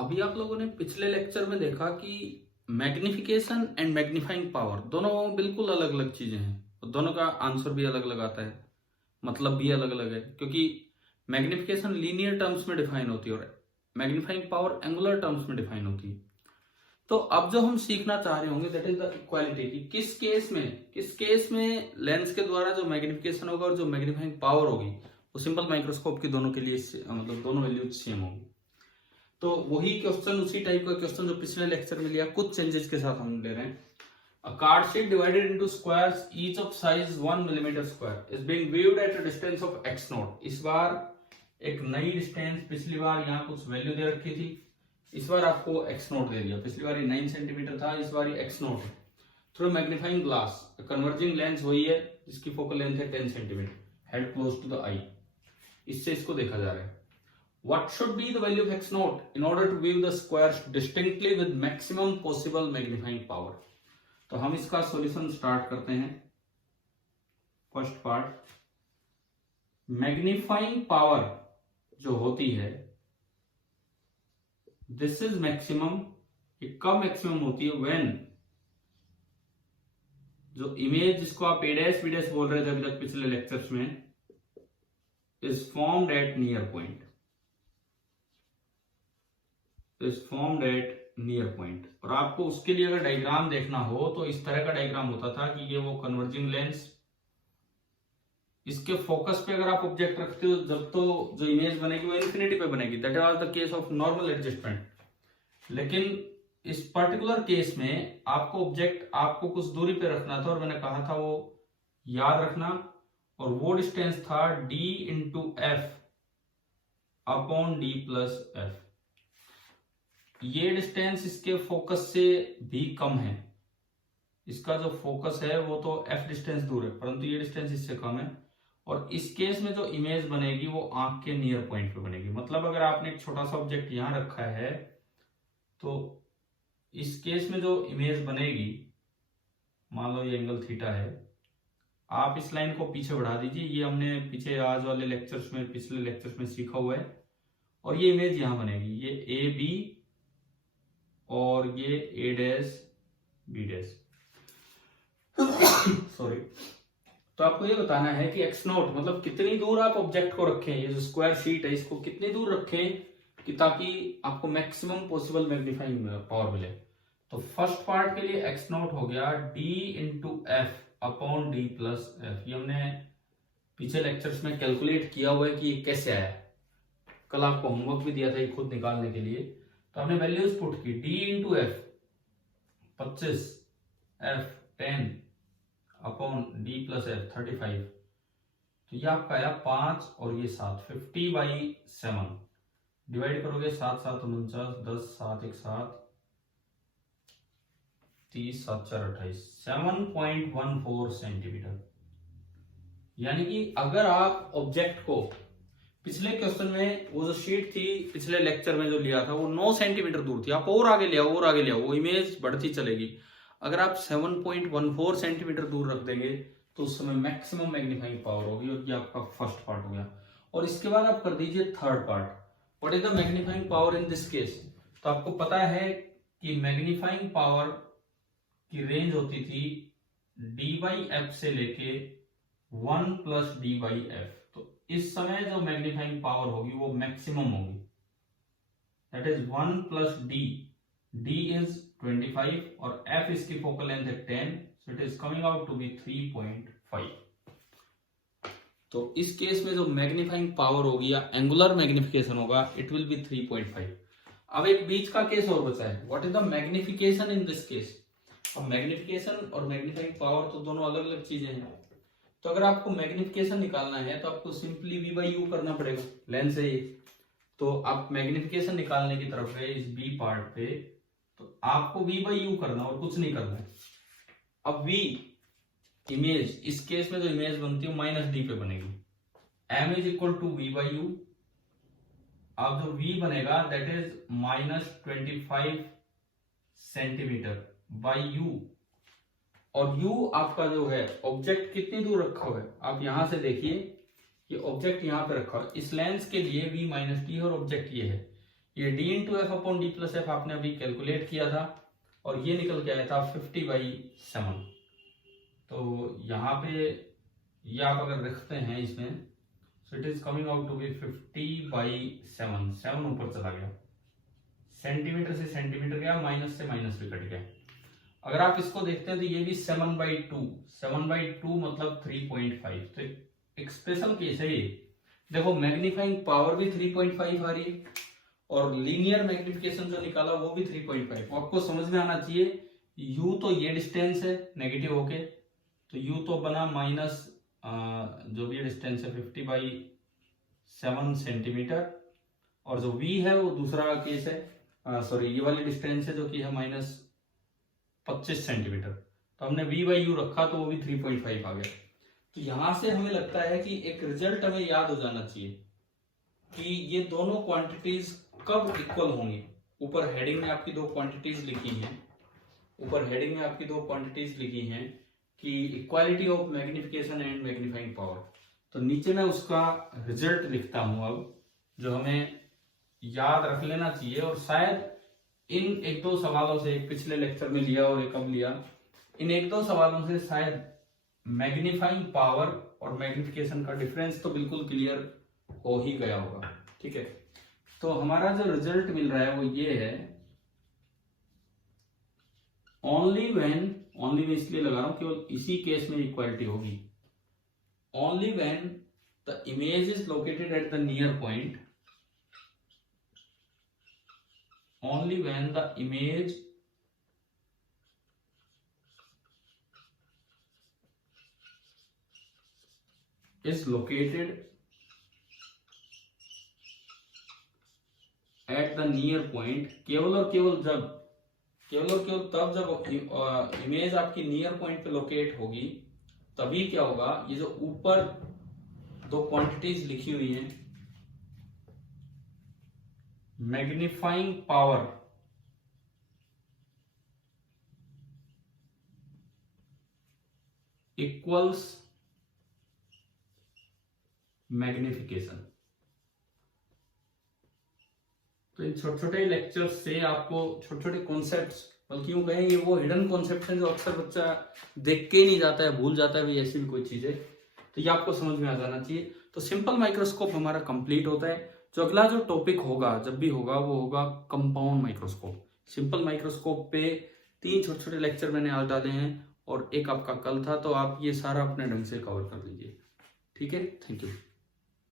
अभी आप लोगों ने पिछले लेक्चर में देखा कि मैग्निफिकेशन एंड मैग्नीफाइंग पावर दोनों बिल्कुल अलग अलग चीजें हैं और दोनों का आंसर भी अलग अलग आता है, मतलब भी अलग अलग है। क्योंकि मैग्निफिकेशन लीनियर टर्म्स में डिफाइन होती है और मैग्नीफाइंग पावर एंगुलर टर्म्स में डिफाइन होती है। तो अब जो हम सीखना चाह रहे होंगे दैट इज द इक्वालिटी की किस केस में लेंस के द्वारा जो मैग्निफिकेशन होगा और जो मैग्नीफाइंग पावर होगी वो सिंपल माइक्रोस्कोप की दोनों के लिए मतलब दोनों वैल्यूज सेम होगी। तो वही क्वेश्चन, उसी टाइप का क्वेश्चन जो पिछले लेक्चर में लिया, कुछ चेंजेस के साथ हम ले रहे हैं। A card sheet divided into squares each of size 1 millimeter square is being viewed at a distance of x naught। इस बार एक नई डिस्टेंस, पिछली बार यहाँ कुछ वैल्यू दे रखी थी, इस बार आपको x नोट दे दिया। पिछली बार ये 9 सेंटीमीटर था, इस बार ये x नोट है। Through magnifying glass converging lens वही है जिसकी फोकल लेंथ है 10 centimetre, held close to the eye. इससे इसको देखा जा रहा है। What should be the value of x naught in order to view the squares distinctly with maximum possible magnifying power? तो हम इसका सॉल्यूशन स्टार्ट करते हैं। फर्स्ट पार्ट, मैग्नीफाइंग पावर जो होती है दिस इज मैक्सिमम। ये कब मैक्सिमम होती है? व्हेन जो इमेज जिसको आप ए डैश बी डैश बोल रहे थे अभी तक पिछले लेक्चर्स में, is formed at near point, is formed at near point. और आपको उसके लिए अगर डायग्राम देखना हो तो इस तरह का डायग्राम होता था कि ये वो कन्वर्जिंग लेंस, इसके फोकस पे अगर आप ऑब्जेक्ट रखते हो जब तो जो इमेज बनेगी वो इन्फिनिटी पे बनेगी। That was the case of normal adjustment. लेकिन इस पर्टिकुलर केस में आपको ऑब्जेक्ट आपको कुछ दूरी पे रखना था और मैंने कहा था वो याद रखना, और वो डिस्टेंस था d into F upon D plus F. ये डिस्टेंस इसके फोकस से भी कम है, इसका जो फोकस है वो तो f डिस्टेंस दूर है परंतु ये डिस्टेंस इससे कम है। और इस केस में जो इमेज बनेगी वो आंख के नियर पॉइंट पे बनेगी। मतलब अगर आपने एक छोटा सा ऑब्जेक्ट यहां रखा है तो इस केस में जो इमेज बनेगी, मान लो ये एंगल थीटा है, आप इस लाइन को पीछे बढ़ा दीजिए। ये हमने पीछे आज वाले लेक्चर्स में, पिछले लेक्चर्स में सीखा हुआ है। और ये इमेज यहां बनेगी, ये ए बी और ये ए डैश बी डैश सॉरी। तो आपको ये बताना है कि एक्स नोट मतलब कितनी दूर आप ऑब्जेक्ट को रखें, ये जो स्क्वायर शीट है इसको कितनी दूर रखें कि ताकि आपको मैक्सिमम पॉसिबल मैग्नीफाइंग पावर मिले। तो फर्स्ट पार्ट के लिए एक्स नोट हो गया d into F upon D plus F. ये हमने पीछे लेक्चर्स में कैलकुलेट किया हुआ है कि ये कैसे आया। कल आपको होमवर्क भी दिया था ये खुद निकालने के लिए। तो हमने वैल्यूज पुट की, d into F 25, F 10 upon D plus F 35। तो ये आपका आया 5 और ये 7, 50/7 डिवाइड करोगे 7 7 49, 10 7 1 7 30 7 4 28, 7.14 सेंटीमीटर। यानी कि अगर आप ऑब्जेक्ट को, पिछले क्वेश्चन में वो जो शीट थी पिछले लेक्चर में जो लिया था वो 9 सेंटीमीटर दूर थी, आप और आगे ले आओ और आगे ले आओ, वो इमेज बढ़ती चलेगी। अगर आप 7.14 सेंटीमीटर दूर रख देंगे तो उस समय मैक्सिमम मैग्नीफाइंग पावर होगी। और ये आपका फर्स्ट पार्ट हो गया। और इसके बाद आप कर दीजिए third part, what is the magnifying power in this case. तो आपको पता है कि मैग्नीफाइंग पावर की रेंज होती थी d/f से लेके 1 प्लस d/f। तो इस समय जो मैग्नीफाइंग पावर होगी वो मैक्सिमम होगी, that is 1 plus d। d is 25 और f इसकी फोकल लेंथ है 10, so it is coming out to be 3.5। तो इस केस में जो मैग्नीफाइंग पावर होगी या एंगुलर मैग्निफिकेशन होगा इट विल बी 3.5। अब एक बीच का केस और बचा है, what is the magnification in this case. अब मैग्निफिकेशन और मैग्नीफाइंग पावर तो दोनों अलग अलग चीजें हैं। तो अगर आपको मैग्निफिकेशन निकालना है तो आपको सिंपली v/u करना पड़ेगा, लेंस है ये। तो आप मैग्निफिकेशन निकालने की तरफ गए इस b पार्ट पे, तो आपको v/u करना और कुछ नहीं करना है। अब v इमेज, इस केस में जो इमेज बनती है -d पे बनेगी, m is equal to v/u। अब जो v बनेगा that is -25 centimetre by u। और u आपका जो है ऑब्जेक्ट कितनी दूर रखा हुआ है, आप यहां से देखिए ये ऑब्जेक्ट यहां पे रखा है। इस लेंस के लिए v - t और ऑब्जेक्ट ये है, ये d into F upon D plus F आपने अभी कैलकुलेट किया था और ये निकल के आया था 50/7। तो यहाँ पे ये आप अगर रखते हैं इसमें, so it is coming out to be 50/7। 7 ऊपर चला गया, सेंटीमीटर से सेंटीमीटर गया, माइनस से माइनस भी कट गया। अगर आप इसको देखते हैं तो ये भी 7/2, 7/2 मतलब 3.5। तो एक स्पेशल केस है ये। देखो मैग्नीफाइंग पावर भी 3.5 आ रही है और लीनियर मैग्निफिकेशन जो निकाला वो भी 3.5। तो आपको समझ में आना चाहिए, u तो ये डिस्टेंस है नेगेटिव होके, तो u तो बना माइनस जो भी डिस्टेंस है 50/7 सेंटीमीटर, और जो v है वो दूसरा केस है, सॉरी ये वाली डिस्टेंस है जो कि है -25 सेंटीमीटर। तो हमने v/u रखा तो वो भी 3.5 आ गया। तो यहां से हमें लगता है कि एक रिजल्ट हमें याद हो जाना चाहिए कि ये दोनों क्वांटिटीज कब इक्वल होंगी। ऊपर हेडिंग में आपकी दो क्वांटिटीज लिखी हैं, ऊपर हेडिंग में आपकी दो क्वांटिटीज लिखी हैं कि equality of magnification and magnifying power. तो नीचे मैं उसका रिजल्ट लिखता हूं अब, जो हमें याद रख लेना चाहिए। और शायद इन एक दो सवालों से, पिछले लेक्चर में लिया और एक अब लिया, इन एक दो सवालों से शायद मैग्नीफाइंग पावर और मैग्निफिकेशन का डिफरेंस तो बिल्कुल क्लियर हो ही गया होगा। ठीक है, तो हमारा जो रिजल्ट मिल रहा है वो ये है, ओनली व्हेन, ओनली में इसलिए लगा रहा हूं केवल इसी केस में इक्वालिटी होगी, only when the image is located at the near point, only when the image is located at the near point, केवल और केवल तब जब इमेज आपकी नियर पॉइंट पे लोकेट होगी, तभी क्या होगा, ये जो ऊपर दो क्वांटिटीज लिखी हुई हैं, मैग्नीफाइंग पावर इक्वल्स मैग्निफिकेशन। तो इन छोटे छोटे लेक्चर्स से आपको छोटे छोटे कॉन्सेप्ट्स, बल्कि यूं कहें ये वो हिडन कॉन्सेप्ट हैं जो अक्सर बच्चा देख के ही नहीं जाता है, भूल जाता है भी ऐसी भी कोई चीज है, तो ये आपको समझ में आ जाना चाहिए। तो सिंपल माइक्रोस्कोप हमारा कंप्लीट होता है। जो अगला जो टॉपिक होगा जब भी होगा वो होगा कंपाउंड माइक्रोस्कोप। सिंपल माइक्रोस्कोप पे 3 छोटे छोटे लेक्चर मैंने आज डाले हैं और एक आपका कल था, तो आप ये सारा अपने ढंग से कवर कर लीजिए। ठीक है, थैंक यू।